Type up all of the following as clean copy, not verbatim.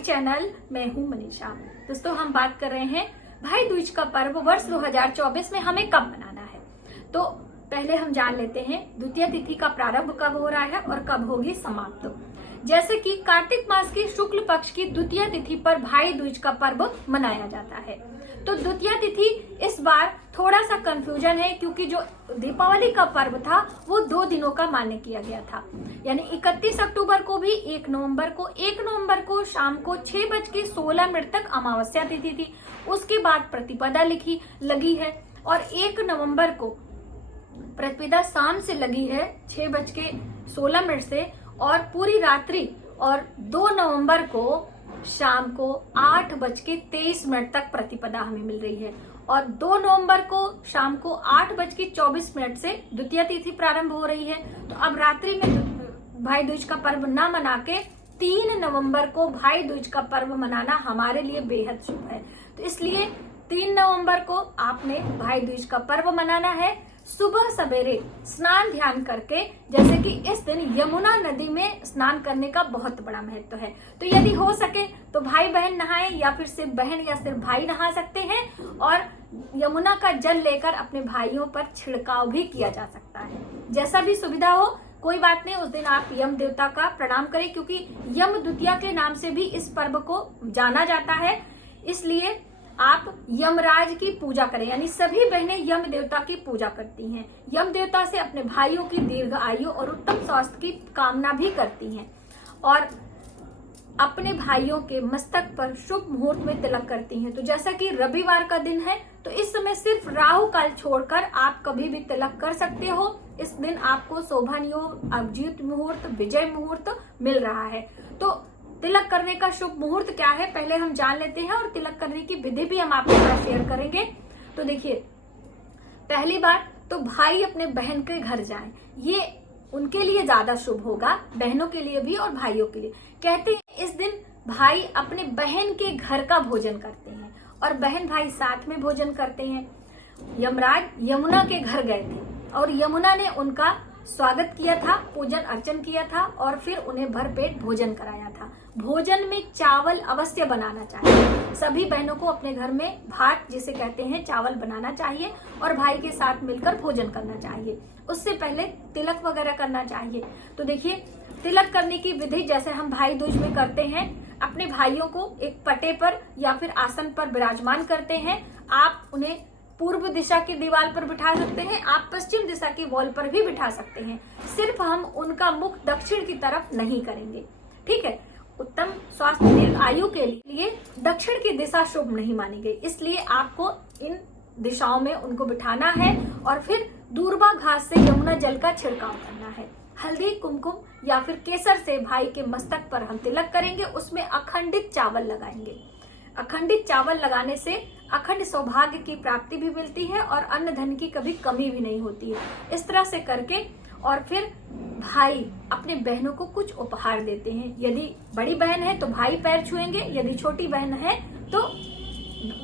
Channel. मैं हूं मनीषा। दोस्तों, हम बात कर रहे हैं भाई दूज का पर्व वर्ष 2024 में हमें कब मनाना है। तो पहले हम जान लेते हैं द्वितीय तिथि का प्रारंभ कब हो रहा है और कब होगी समाप्त। जैसे कि कार्तिक मास की शुक्ल पक्ष की द्वितीय तिथि पर भाई दूज का पर्व मनाया जाता है। तो द्वितीय तिथि इस बार थोड़ा सा कंफ्यूजन है, क्योंकि जो दीपावली का पर्व था वो 2 दिनों का मान्य किया गया था, यानी 31 अक्टूबर को भी 1 नवंबर को शाम को 6:16 तक अमावस्या तिथि थी। उसके बाद प्रतिपदा लगी है और 1 नवंबर को प्रतिपदा शाम से लगी है 6:16 से और पूरी रात्रि, और 2 नवंबर को शाम को 8:23 तक प्रतिपदा हमें मिल रही है और 2 नवंबर को शाम को 8:24 से द्वितीय तिथि प्रारंभ हो रही है। तो अब रात्रि में भाई दूज का पर्व ना मना के 3 नवंबर को भाई दूज का पर्व मनाना हमारे लिए बेहद शुभ है। तो इसलिए 3 नवंबर को आपने भाई दूज का पर्व मनाना है सुबह सवेरे स्नान ध्यान करके। जैसे कि इस दिन यमुना नदी में स्नान करने का बहुत बड़ा महत्व है। तो यदि हो सके तो भाई बहन नहाएं, या फिर सिर्फ बहन या सिर्फ भाई नहा सकते हैं और यमुना का जल लेकर अपने भाइयों पर छिड़काव भी किया जा सकता है। जैसा भी सुविधा हो, कोई बात नहीं। उस दिन आप यम देवता का प्रणाम करें, क्योंकि यम द्वितीया के नाम से भी इस पर्व को जाना जाता है। इसलिए आप यमराज की पूजा करें, यानी सभी बहनें यम देवता की पूजा करती हैं। यम देवता से अपने भाइयों की दीर्घ आयु और उत्तम स्वास्थ्य की कामना भी करती हैं और अपने भाइयों के मस्तक पर शुभ मुहूर्त में तिलक करती हैं। तो जैसा कि रविवार का दिन है, तो इस समय सिर्फ राहु काल छोड़कर आप कभी भी तिलक कर सकते हो। इस दिन आपको शोभन योग, अभिजीत मुहूर्त, विजय मुहूर्त मिल रहा है। तो तिलक करने का शुभ मुहूर्त क्या है पहले हम जान लेते हैं, और तिलक करने की विधि भी हम आपके साथ शेयर करेंगे। तो देखिए, पहली बात तो भाई अपने बहन के घर जाएं, ये उनके लिए ज्यादा शुभ होगा, बहनों के लिए भी और भाइयों के लिए। कहते हैं इस दिन भाई अपने बहन के घर का भोजन करते हैं और बहन भाई साथ में भोजन करते हैं। यमराज यमुना के घर गए थे और यमुना ने उनका स्वागत किया था, पूजन अर्चन किया था और फिर उन्हें भरपेट भोजन कराया था। भोजन में चावल अवश्य बनाना चाहिए। सभी बहनों को अपने घर में भात जिसे कहते हैं चावल बनाना चाहिए और भाई के साथ मिलकर भोजन करना चाहिए। उससे पहले तिलक वगैरह करना चाहिए। तो देखिए, तिलक करने की विधि जैसे हम भाई दूज में करते हैं, अपने भाइयों को एक पटे पर या फिर आसन पर विराजमान करते हैं। आप उन्हें पूर्व दिशा की दीवार पर बिठा सकते हैं, आप पश्चिम दिशा की वॉल पर भी बिठा सकते हैं। सिर्फ हम उनका मुख दक्षिण की तरफ नहीं करेंगे, ठीक है। उत्तम स्वास्थ्य दीर्घ आयु के लिए दक्षिण की दिशा शुभ नहीं मानी गई, इसलिए आपको इन दिशाओं में उनको बिठाना है और फिर दूर्वा घास से यमुना जल का छिड़काव करना है। हल्दी, कुमकुम या फिर केसर से भाई के मस्तक पर हम तिलक करेंगे। उसमें अखंडित चावल लगाएंगे। अखंडित चावल लगाने से अखंड सौभाग्य की प्राप्ति भी मिलती है और अन्न धन की कभी कमी भी नहीं होती है। इस तरह से करके और फिर भाई अपने बहनों को कुछ उपहार देते हैं। यदि बड़ी बहन है तो भाई पैर छुएंगे, यदि छोटी बहन है तो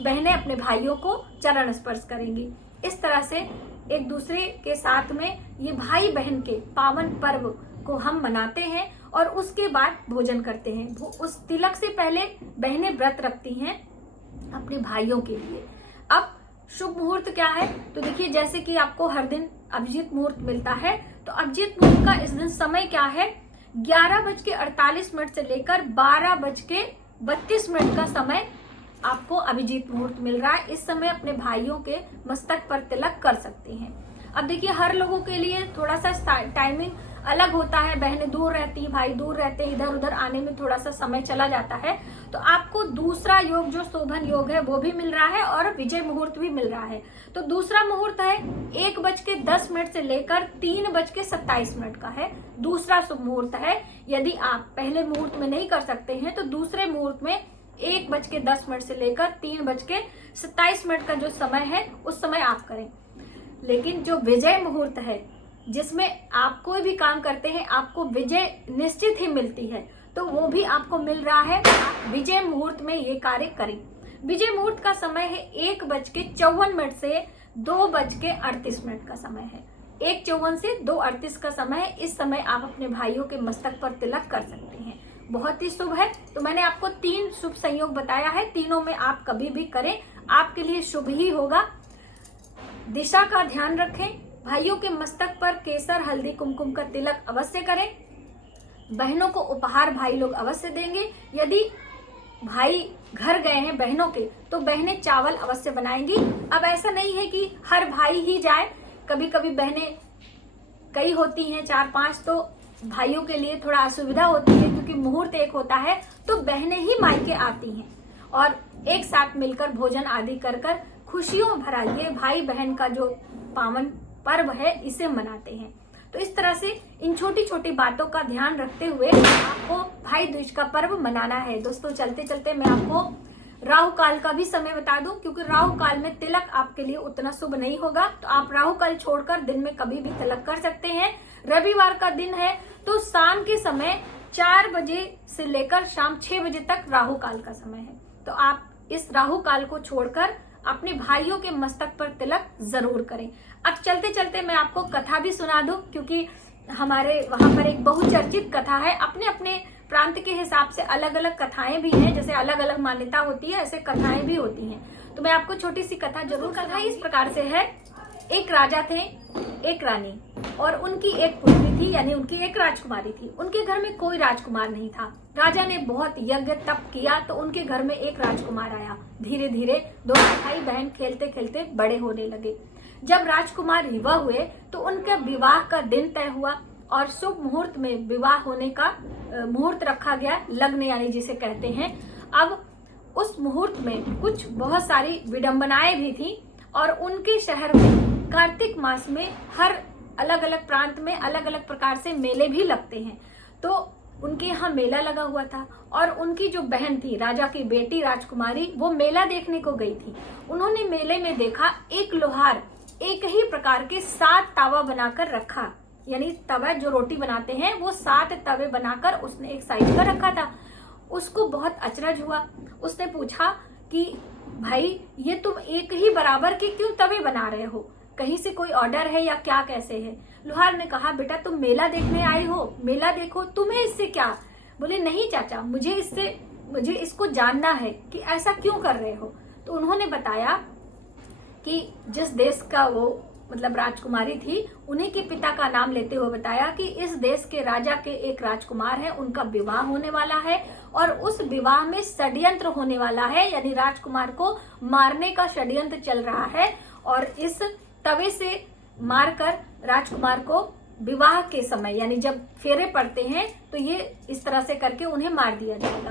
बहनें अपने भाइयों को चरण स्पर्श करेंगी। इस तरह से एक दूसरे के साथ में ये भाई बहन के पावन पर्व को हम मनाते हैं और उसके बाद भोजन करते हैं। उस तिलक से पहले बहनें व्रत रखती हैं अपने भाइयों के लिए। अब शुभ मुहूर्त क्या है, तो देखिए, जैसे कि आपको हर दिन अभिजीत मुहूर्त मिलता है, तो अभिजीत मुहूर्त का इस दिन समय क्या है, 11:48 से लेकर 12:32 का समय आपको अभिजीत मुहूर्त मिल रहा है। इस समय अपने भाइयों के मस्तक पर तिलक कर सकते हैं। अब देखिए, हर लोगों के लिए थोड़ा सा टाइमिंग अलग होता है। बहनें दूर रहती हैं, भाई दूर रहते हैं, इधर उधर आने में थोड़ा सा समय चला जाता है। तो आपको दूसरा योग जो शोभन योग है वो भी मिल रहा है और विजय मुहूर्त भी मिल रहा है। तो दूसरा मुहूर्त है 1:10 से लेकर 3:27 का है। दूसरा शुभ मुहूर्त है। यदि आप पहले मुहूर्त में नहीं कर सकते हैं तो दूसरे मुहूर्त में 1:10 से लेकर 3:27 का जो समय है उस समय आप करें। लेकिन जो विजय मुहूर्त है, जिसमें आप कोई भी काम करते हैं आपको विजय निश्चित ही मिलती है, तो वो भी आपको मिल रहा है। आप विजय मुहूर्त में ये कार्य करें। विजय मुहूर्त का समय है 1:54 से 2:38 का समय है। 1:54 से 2:38 का समय है। इस समय आप अपने भाइयों के मस्तक पर तिलक कर सकते हैं। बहुत ही शुभ है। तो मैंने आपको 3 शुभ संयोग बताया है, तीनों में आप कभी भी करें आपके लिए शुभ ही होगा। दिशा का ध्यान रखें, भाइयों के मस्तक पर केसर हल्दी कुमकुम का तिलक अवश्य करें, बहनों को उपहार भाई लोग अवश्य देंगे। यदि भाई घर गए हैं बहनों के तो बहनें चावल अवश्य बनाएंगी। अब ऐसा नहीं है कि हर भाई ही जाए, कभी कभी बहनें कई होती हैं 4-5, तो भाइयों के लिए थोड़ा असुविधा होती है क्योंकि मुहूर्त एक होता है, तो बहनें ही मायके आती हैं और एक साथ मिलकर भोजन आदि कर कर खुशियों भरा ये भाई बहन का जो पावन पर्व है इसे मनाते हैं। तो इस तरह से इन छोटी छोटी बातों का ध्यान रखते हुए आपको भाई दूज का पर्व मनाना है। दोस्तों चलते चलते मैं आपको राहु काल का भी समय बता दूं, क्योंकि राहु काल में तिलक आपके लिए उतना शुभ नहीं होगा, तो आप राहु काल छोड़कर दिन में कभी भी तिलक कर सकते हैं। रविवार का दिन है तो शाम के समय 4 बजे से लेकर शाम 6 बजे तक राहु काल का समय है, तो आप इस राहु काल को छोड़कर अपने भाइयों के मस्तक पर तिलक जरूर करें। अब चलते चलते मैं आपको कथा भी सुना दूं, क्योंकि हमारे वहां पर एक बहुचर्चित कथा है। अपने अपने प्रांत के हिसाब से अलग अलग कथाएं भी हैं, जैसे अलग अलग मान्यता होती है ऐसे कथाएं भी होती हैं। तो मैं आपको छोटी सी कथा जरूर, कथा इस प्रकार से है। एक राजा थे, एक रानी और उनकी एक पुत्री थी, यानी उनकी एक राजकुमारी थी। उनके घर में कोई राजकुमार नहीं था। राजा ने बहुत यज्ञ तप किया तो उनके घर में एक राजकुमार आया। धीरे धीरे दोनों भाई बहन खेलते खेलते बड़े होने लगे। जब राजकुमार युवा हुए तो उनका विवाह का दिन तय हुआ और शुभ मुहूर्त में विवाह होने का मुहूर्त रखा गया, लग्न यानी जिसे कहते हैं। अब उस मुहूर्त में कुछ बहुत सारी विडंबनाएं भी थी और उनके शहर में कार्तिक मास में हर अलग अलग प्रांत में अलग अलग प्रकार से मेले भी लगते हैं। तो उनके यहाँ मेला लगा हुआ था और उनकी जो बहन थी, राजा की बेटी राजकुमारी, वो मेला देखने को गई थी। उन्होंने मेले में देखा एक लोहार एक ही प्रकार के 7 तावा बनाकर रखा, यानी तवा जो रोटी बनाते हैं वो 7 तवे बनाकर उसने एक साइड पर रखा था। उसको बहुत अचरज हुआ। उसने पूछा कि भाई ये तुम एक ही बराबर के क्यों तवे बना रहे हो, कहीं से कोई ऑर्डर है या क्या, कैसे है? लोहार ने कहा बेटा तुम मेला देखने आए हो, मेला देखो, तुम्हें इससे क्या? बोले नहीं चाचा, मुझे इसको जानना है कि ऐसा क्यों कर रहे हो। तो उन्होंने बताया कि जिस देश का वो मतलब राजकुमारी थी, उन्हीं के पिता का नाम लेते हुए बताया कि इस देश के राजा के एक राजकुमार है, उनका विवाह होने वाला है और उस विवाह में षड्यंत्र होने वाला है, यानी राजकुमार को मारने का षड्यंत्र चल रहा है और इस तवे से मारकर राजकुमार को विवाह के समय यानी जब फेरे पड़ते हैं तो ये इस तरह से करके उन्हें मार दिया जाएगा।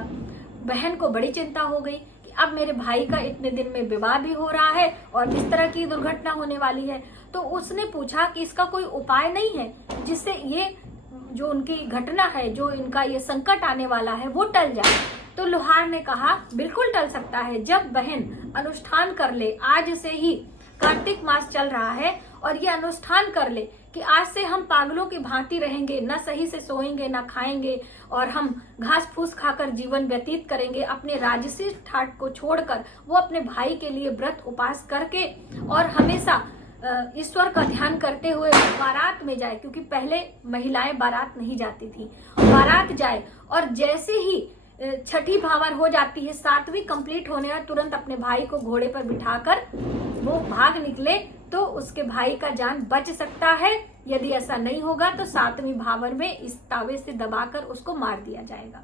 बहन को बड़ी चिंता हो गई कि अब मेरे भाई का इतने दिन में विवाह भी हो रहा है और इस तरह की दुर्घटना होने वाली है। तो उसने पूछा कि इसका कोई उपाय नहीं है जिससे ये जो उनकी घटना है, जो इनका ये संकट आने वाला है, वो टल जाए। तो लोहार ने कहा बिल्कुल टल सकता है, जब बहन अनुष्ठान कर ले, आज से ही कार्तिक मास चल रहा है और ये अनुष्ठान कर ले कि आज से हम पागलों की भांति रहेंगे, न सही से सोएंगे न खाएंगे और हम घास फूस खाकर जीवन व्यतीत करेंगे, अपने राजसी ठाट को छोड़कर वो अपने भाई के लिए व्रत उपास करके और हमेशा ईश्वर का ध्यान करते हुए बारात में जाए, क्योंकि पहले महिलाएं बारात नहीं जाती थी, बारात जाए और जैसे ही छठी भावर हो जाती है, 7वीं कंप्लीट होने और तुरंत अपने भाई को घोड़े पर बिठाकर वो भाग निकले तो उसके भाई का जान बच सकता है। यदि ऐसा नहीं होगा तो 7वीं भावर में इस तावे से दबाकर उसको मार दिया जाएगा।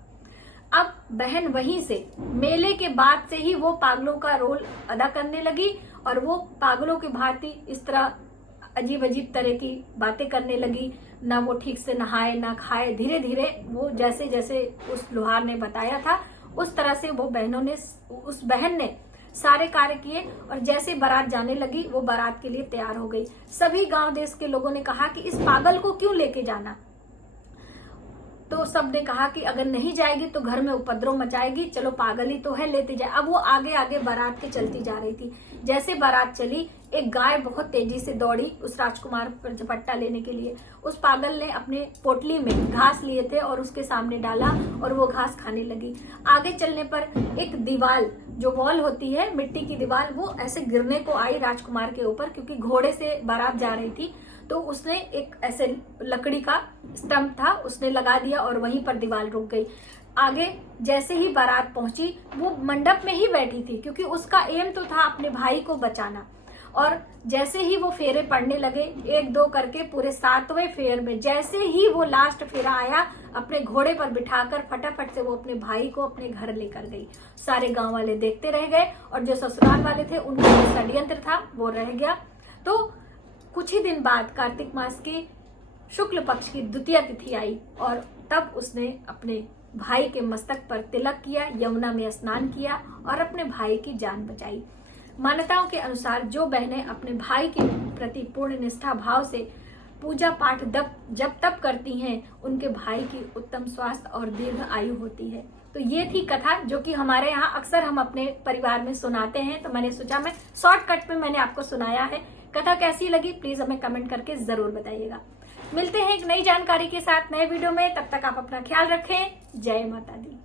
अब बहन वहीं से मेले के बाद से ही वो पागलों का रोल अदा करने लगी और वो पागलों की भांति इस तरह अजीब अजीब तरह की बातें करने लगी, ना वो ठीक से नहाए ना खाए। धीरे धीरे वो जैसे जैसे उस लोहार ने बताया था उस तरह से वो उस बहन ने सारे कार्य किए और जैसे बारात जाने लगी वो बारात के लिए तैयार हो गई। सभी गांव देश के लोगों ने कहा कि इस पागल को क्यों लेके जाना, तो सब ने कहा कि अगर नहीं जाएगी तो घर में उपद्रव मचाएगी, चलो पागल ही तो है, लेते जाए। अब वो आगे आगे बारात के चलती जा रही थी। जैसे बारात चली, एक गाय बहुत तेजी से दौड़ी उस राजकुमार पर झपट्टा लेने के लिए। उस पागल ने अपने पोटली में घास लिए थे और उसके सामने डाला और वो घास खाने लगी। आगे चलने पर एक दीवार, जो वॉल होती है मिट्टी की दीवार, वो ऐसे गिरने को आई राजकुमार के ऊपर, क्योंकि घोड़े से बारात जा रही थी। तो उसने एक ऐसे लकड़ी का स्टंप था, उसने लगा दिया और वहीं पर दीवार रुक गई। आगे जैसे ही बारात पहुंची वो मंडप में ही बैठी थी, क्योंकि उसका एम तो था अपने भाई को बचाना। और जैसे ही वो फेरे पड़ने लगे, 1-2 करके पूरे 7वें फेर में जैसे ही वो लास्ट फेरा आया, अपने घोड़े पर बिठाकर फटाफट से वो अपने भाई को अपने घर लेकर गई। सारे गांव वाले देखते रह गए और जो ससुराल वाले थे उनका जो षड्यंत्र था वो रह गया। तो कुछ ही दिन बाद कार्तिक मास की शुक्ल पक्ष की द्वितीय तिथि आई और तब उसने अपने भाई के मस्तक पर तिलक किया, यमुना में स्नान किया और अपने भाई की जान बचाई। मान्यताओं के अनुसार जो बहनें अपने भाई के प्रति पूर्ण निष्ठा भाव से पूजा पाठ जब तब करती हैं, उनके भाई की उत्तम स्वास्थ्य और दीर्घ आयु होती है। तो ये थी कथा जो कि हमारे यहाँ अक्सर हम अपने परिवार में सुनाते हैं। तो मैंने सोचा मैं शॉर्टकट में मैंने आपको सुनाया है। कथा कैसी लगी प्लीज हमें कमेंट करके जरूर बताइएगा। मिलते हैं एक नई जानकारी के साथ नए वीडियो में, तब तक आप अपना ख्याल रखें। जय माता दी।